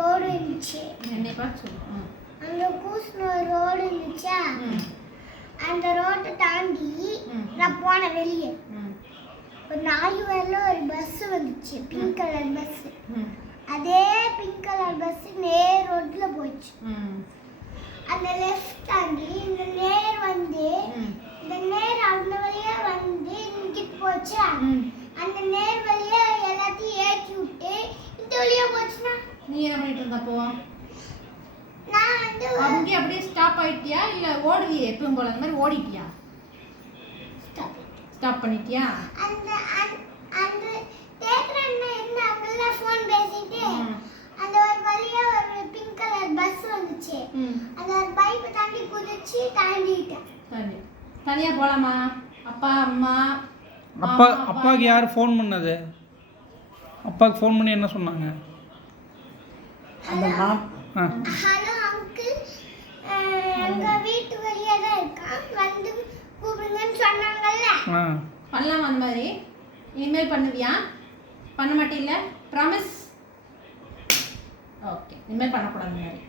Road இருந்துச்சு. என்னை பார்த்து சொல்லு. அங்கே கூஸ்னூர் ரோடு இருந்துச்சா, அந்த ரோட்டை தாண்டி நான் போனேன் வெளியே. ஒரு 4 பேர்ல ஒரு பஸ் வந்துச்சு, பிங்க் கலர் பஸ். அதே பிங்க் கலர் பஸ் நேர் ரோட்ல போச்சு. அந்த லெஃப்ட் தாண்டி இந்த நேர் வந்து இந்த நேர் அந்த வழியா வந்து இங்கிட்டு போச்சா, அந்த நேர் வழியா எல்லாத்தையும் ஏற்றி விட்டு இந்த வழியா போச்சுன்னா நீ என்ன பண்ணிட்டு இருந்தப்போ? நான் வந்து அங்கே அப்படியே ஸ்டாப் ஆயிட்டியா இல்ல ஓடுவியே எப்பவும் போல அந்த மாதிரி ஓடிட்டியா? ஸ்டாப் பண்ணிட்டியா? அந்த அந்த தேக்கறன்னா என்ன அவங்கள ஃபோன் பேசிட்டு அந்த ஒரு வழியா ஒரு பிங்க் கலர் பஸ் வந்துச்சு. அந்த ஒரு பைப் தாண்டி குதிச்சு தாண்டிட்டேன். சரி, தனியா போலாமா? அப்பா அம்மா அப்பாக்கு யார் ஃபோன் பண்ணது? அப்பாவுக்கு ஃபோன் பண்ணி என்ன சொன்னாங்க? ஹலோ அங்கிள், எங்க வீட்டு வெளியே தான் இருக்கான், வந்து கூப்பிடுங்கன்னு சொன்னாங்கல்ல. பண்ணலாமா அந்த மாதிரி? இனிமேல் பண்ணுவியா? பண்ண மாட்டீல்ல? ப்ராமிஸ்? ஓகே, இனிமேல் பண்ணக்கூடாது அந்த மாதிரி.